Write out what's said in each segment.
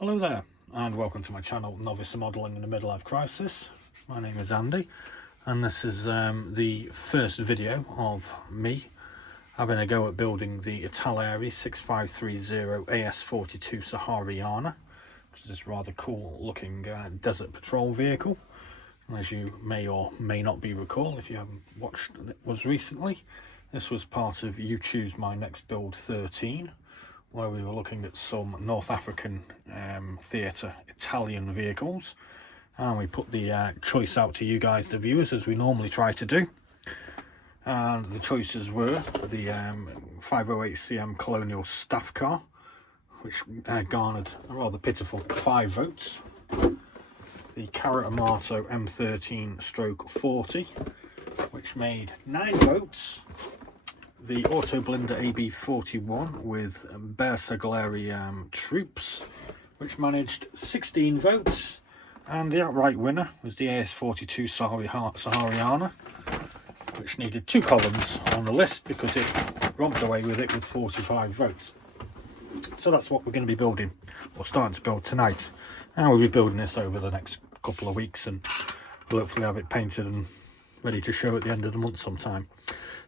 Hello there, and welcome to my channel, Novice Modelling in a Midlife Crisis. My name is Andy, and this is the first video of me having a go at building the Italeri 6530 AS42 Sahariana, which is this rather cool looking desert patrol vehicle. And as you may or may not be recall, if you haven't watched it was recently, this was part of You Choose My Next Build 13, where we were looking at some North African theatre Italian vehicles, and we put the choice out to you guys, the viewers, as we normally try to do. And the choices were the 508cm Colonial Staff Car, which garnered a rather pitiful 5 votes. The Carrot Amato M13/40, which made 9 votes. The Auto Blinder AB41 with Bersaglieri troops, which managed 16 votes. And the outright winner was the AS42 Sahariana, which needed 2 columns on the list because it romped away with it with 45 votes. So that's what we're going to be building, or starting to build tonight. And we'll be building this over the next couple of weeks, and we'll hopefully have it painted and ready to show at the end of the month sometime.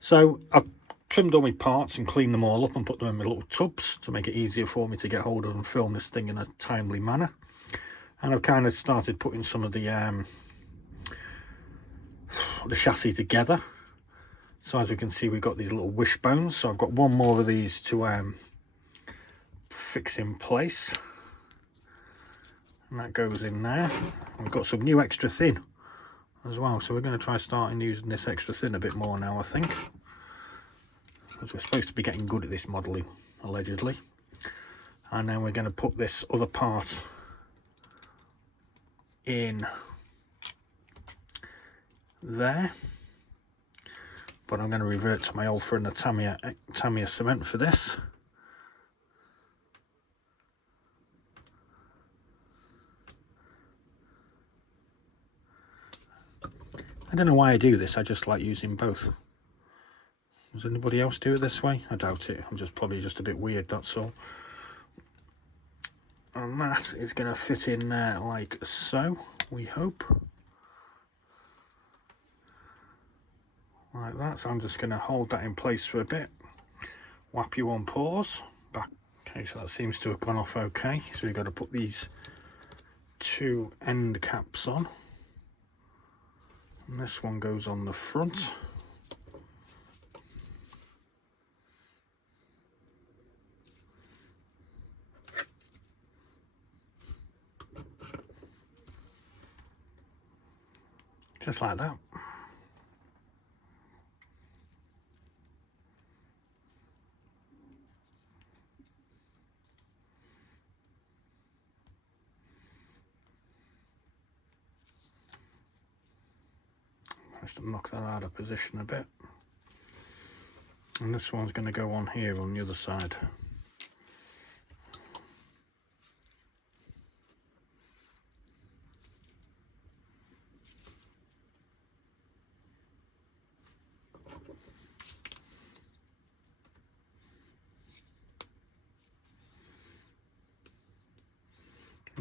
So I've trimmed all my parts and cleaned them all up and put them in my little tubs to make it easier for me to get hold of and film this thing in a timely manner. And I've kind of started putting some of the chassis together. So as we can see, we've got these little wishbones. So I've got one more of these to fix in place. And that goes in there. We've got some new extra thin as well. So we're going to try starting using this extra thin a bit more now, I think. Because we're supposed to be getting good at this modelling, allegedly. And then we're going to put this other part in there. But I'm going to revert to my old friend the Tamiya cement for this. I don't know why I do this, I just like using both. Does anybody else do it this way? I doubt it. I'm probably just a bit weird, that's all. And that is going to fit in there like so, we hope. Like that. So I'm just going to hold that in place for a bit. Whap you on pause. Back. Okay, so that seems to have gone off okay. So we've got to put these 2 end caps on. And this one goes on the front. Just like that. Just to knock that out of position a bit. And this one's going to go on here on the other side.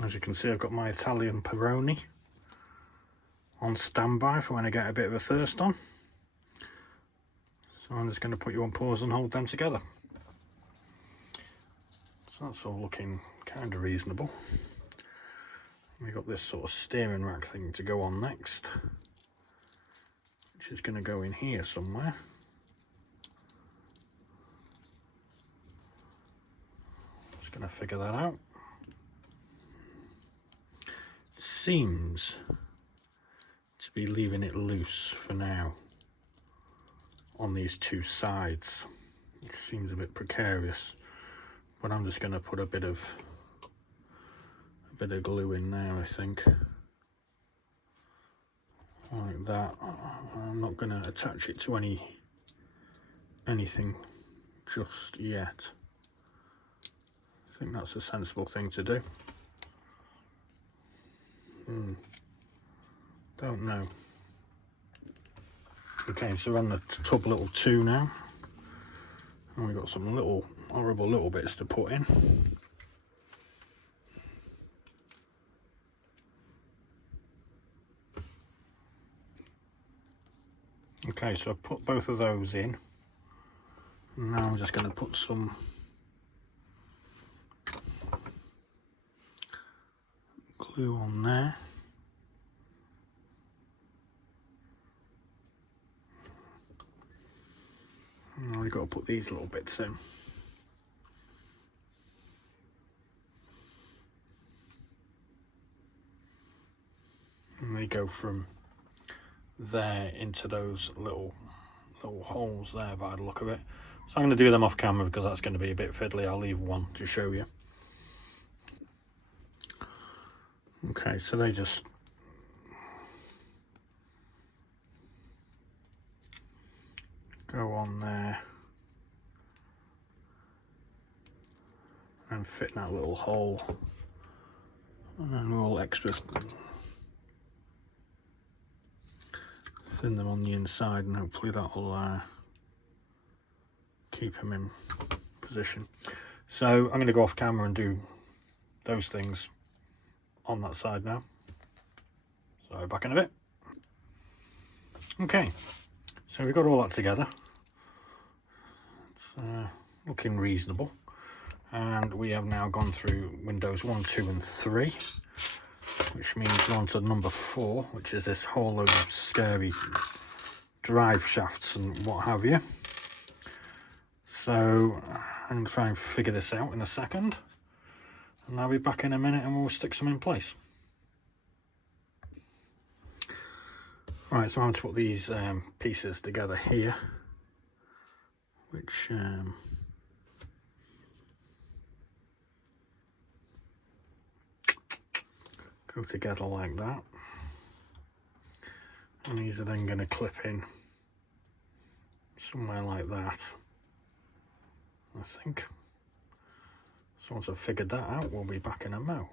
As you can see, I've got my Italian Peroni on standby for when I get a bit of a thirst on. So I'm just going to put you on pause and hold them together. So that's all looking kind of reasonable. We've got this sort of steering rack thing to go on next, which is going to go in here somewhere. Just going to figure that out. Seems to be leaving it loose for now on these 2 sides, which seems a bit precarious, but I'm just going to put a bit of glue in there, I think, like that. I'm not going to attach it to anything just yet. I think that's a sensible thing to do. Don't know. Okay, so we're on the tub little 2 now, and we've got some horrible little bits to put in. Okay, so I've put both of those in. Now I'm just going to put some glue on there. Now we've got to put these little bits in. And they go from there into those little holes there by the look of it. So I'm going to do them off camera because that's going to be a bit fiddly. I'll leave one to show you. Okay, so they just go on there and fit in that little hole, and then all extras, thin them on the inside, and hopefully that'll keep them in position. So I'm going to go off camera and do those things on that side now. So back in a bit. Okay, so we've got all that together. It's looking reasonable. And we have now gone through windows 1, 2 and 3, which means we're on to number 4, which is this whole load of scary drive shafts and what have you. So I'm going to try and figure this out in a second, and I'll be back in a minute and we'll stick some in place. Right, so I'm going to put these pieces together here, which go together like that, and these are then going to clip in somewhere like that, I think. So once I've figured that out, we'll be back in a mo.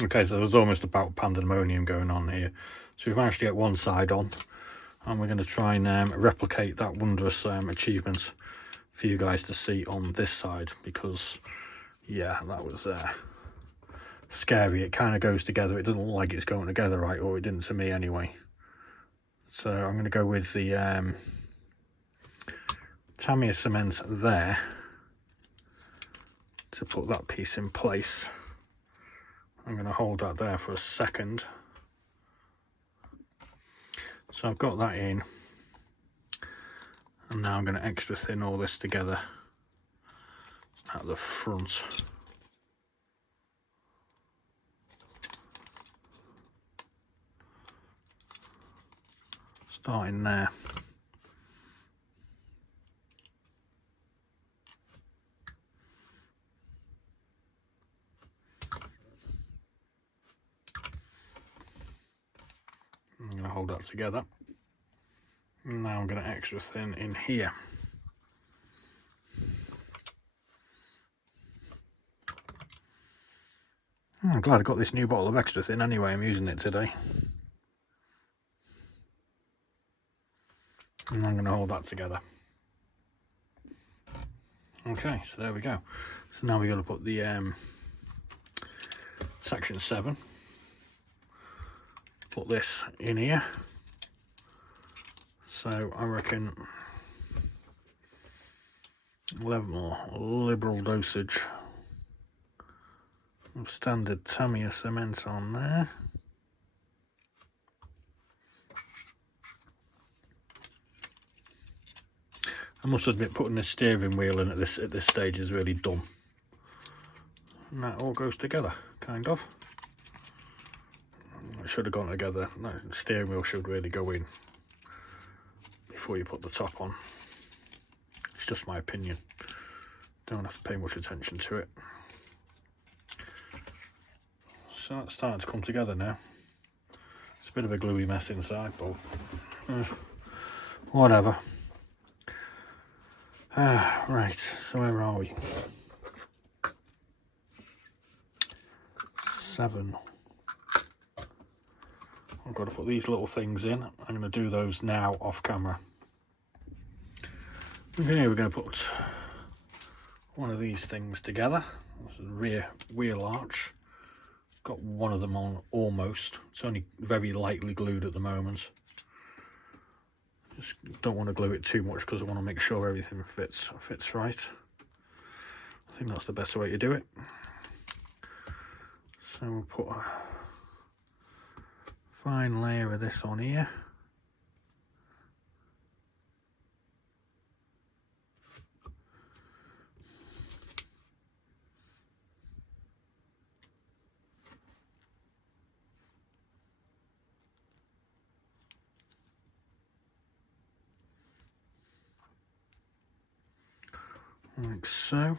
Okay, so there's almost about pandemonium going on here. So we've managed to get one side on, and we're going to try and replicate that wondrous achievement for you guys to see on this side, because yeah, that was scary. It kind of goes together. It doesn't look like it's going together right, or it didn't to me anyway. So I'm going to go with the Tamiya cement there to put that piece in place. I'm going to hold that there for a second. So I've got that in, and now I'm going to extra thin all this together at the front. Starting there. I'm going to hold that together. Now I'm going to extra thin in here. I'm glad I got this new bottle of extra thin anyway. I'm using it today. And I'm going to hold that together. Okay, so there we go. So now we're going to put the section 7. Put this in here. So I reckon 11 more liberal dosage of standard Tamiya cement on there. I must admit, putting the steering wheel in at this stage is really dumb. And that all goes together, kind of. It should have gone together. No, the steering wheel should really go in before you put the top on. It's just my opinion. Don't have to pay much attention to it. So that's starting to come together now. It's a bit of a gluey mess inside, but whatever. Right, so where are we? 7. I've got to put these little things in. I'm going to do those now off camera. Okay, we're going to put one of these things together. This is the rear wheel arch. Got one of them on almost. It's only very lightly glued at the moment. Just don't want to glue it too much because I want to make sure everything fits right. I think that's the best way to do it. So we'll put a fine layer of this on here. Like so.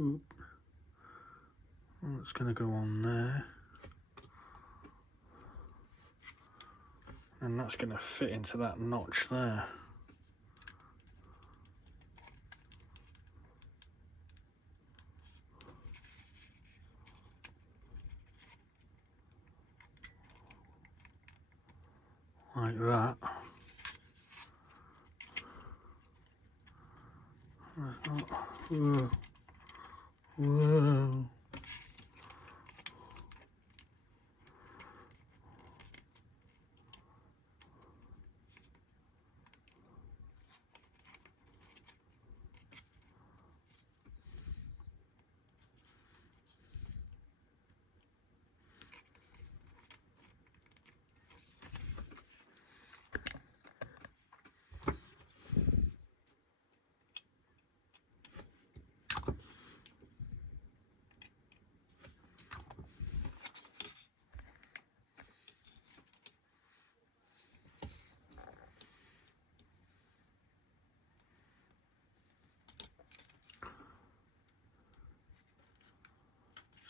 Oop. That's going to go on there. And that's going to fit into that notch there. Like that. Whoa. Whoa.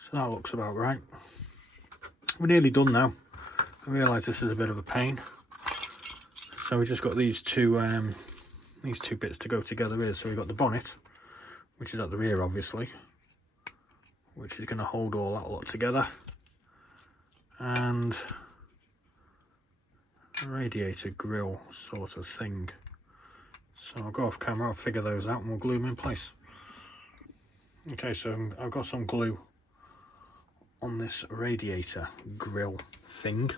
So that looks about right. We're nearly done now. I realise this is a bit of a pain. So we just got these two bits to go together here. So we've got the bonnet, which is at the rear obviously, which is going to hold all that lot together, and a radiator grill sort of thing. So I'll go off camera, I'll figure those out and we'll glue them in place. Okay, so I've got some glue on this radiator grill thing,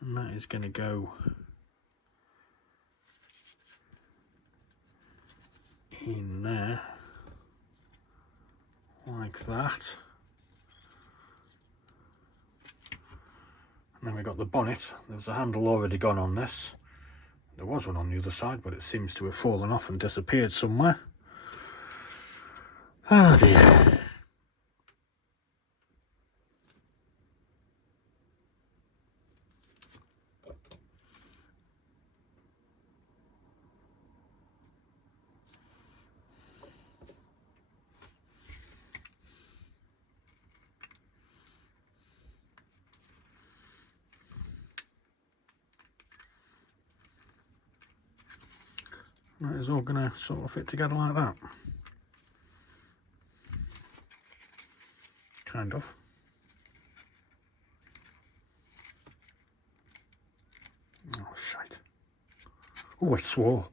and that is going to go in there like that. And then we got the bonnet. There's a handle already gone on this. There was one on the other side, but it seems to have fallen off and disappeared somewhere. Oh dear. That is all going to sort of fit together like that. Kind of. Oh, shite. Oh, I swore.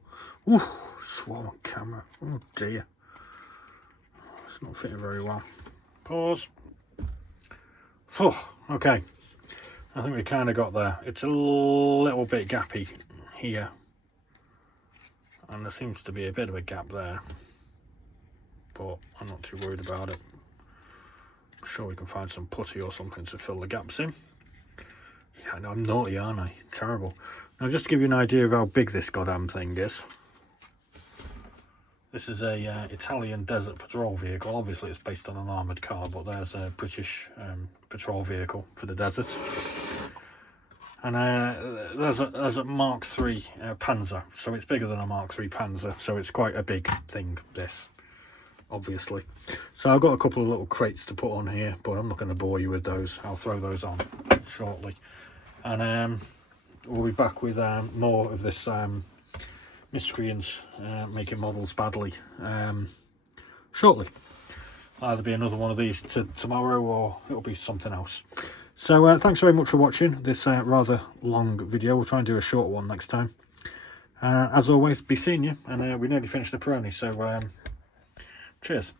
Ooh, swore on camera. Oh, dear. It's not fitting very well. Pause. Oh, okay. I think we kind of got there. It's a little bit gappy here. And there seems to be a bit of a gap there, but I'm not too worried about it. I'm sure we can find some putty or something to fill the gaps in. Yeah, I know, I'm naughty, aren't I? Terrible. Now, just to give you an idea of how big this goddamn thing is. This is a Italian desert patrol vehicle. Obviously, it's based on an armoured car, but there's a British patrol vehicle for the desert. And there's a Mark III Panzer, so it's bigger than a Mark III Panzer, so it's quite a big thing, this, obviously. So I've got a couple of little crates to put on here, but I'm not going to bore you with those. I'll throw those on shortly. And we'll be back with more of this miscreants making models badly shortly. Either be another one of these tomorrow, or it'll be something else. So thanks very much for watching this rather long video. We'll try and do a short one next time. As always, be seeing you, and we nearly finished the Peroni, so cheers.